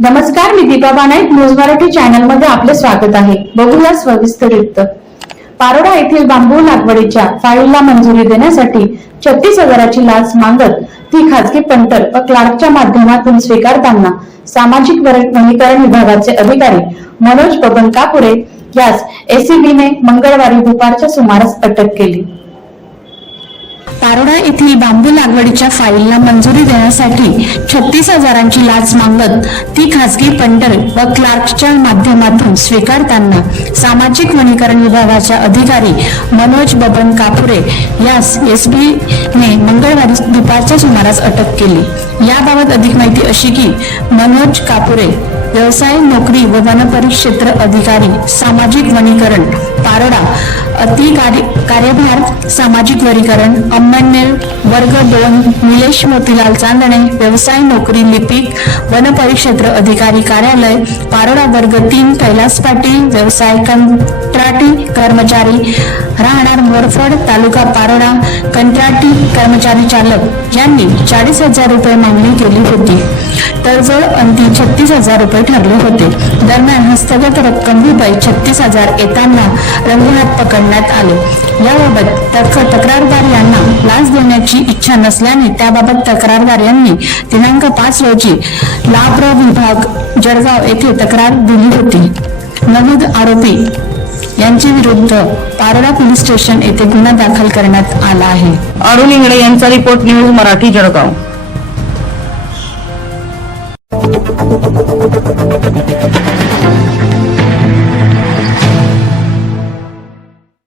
नमस्कार मी दीपा नाईक. न्यूज मराठी चॅनलमध्ये आपले स्वागत आहे. बघूया सविस्तर वृत्त पारोडा येथील बांबू लागवडीच्या फाईलला मंजुरी देण्यासाठी छत्तीस हजाराची लाच मागत ती खासगी पंटर व क्लार्कच्या माध्यमातून स्वीकारताना सामाजिक वर- वनीकरण विभागाचे अधिकारी मनोज बबन कापुरे यास एसीबीने मंगळवारी दुपारच्या सुमारास अटक केली. पारोडा येथील बांबू लागवडीच्या फाईलला मंजुरी देण्यासाठी छत्तीस हजारांची लाच मागत ती खासगी पंटर व क्लार्कच्या माध्यमातून स्वीकारताना सामाजिक वनीकरण विभागाच्या अधिकारी मनोज बबन कापुरे यास ने मंगळवारी दुपारच्या सुमारास अटक केली. याबाबत अधिक माहिती अशी की मनोज कापुरे व्यवसाय नोकरी व वनपरिक्षेत्र अधिकारी सामाजिक वनीकरण पारोडा अति कार्यभार सामाजिक वनीकरण अंमळनेर वर्ग दोन निलेश मोतीलाल चांदणे व्यवसाय नोकरी लिपिक वनपरिक्षेत्र अधिकारी कार्यालय पारोडा वर्ग तीन कैलास पाटील व्यवसाय कंत्राटी कर्मचारी राहणार मोरफड तालुका पारोडा कंत्राटी कर्मचारी चालक यांनी चाळीस हजार रुपये मागणी केली होती. तडजोड अंतिम छत्तीस हजार रुपये ठरले होते. दरम्यान हस्तगत रक्कम रुपये छत्तीस हजार येताना रंगहात पकडण्यात आले. याबाबत तक- तक्रारदार यांना लाच देण्याची इच्छा नसल्याने त्याबाबत तक्रारदार यांनी दिनांक पाच रोजी लाभ्र विभाग जळगाव येथे तक्रार दिली होती. नमूद आरोपी यांच्या विरुद्ध पारोडा पोलीस स्टेशन येथे गुन्हा दाखल करण्यात आला आहे. अरुण इंगळे यांचा रिपोर्ट न्यूज मराठी जळगाव. はあ。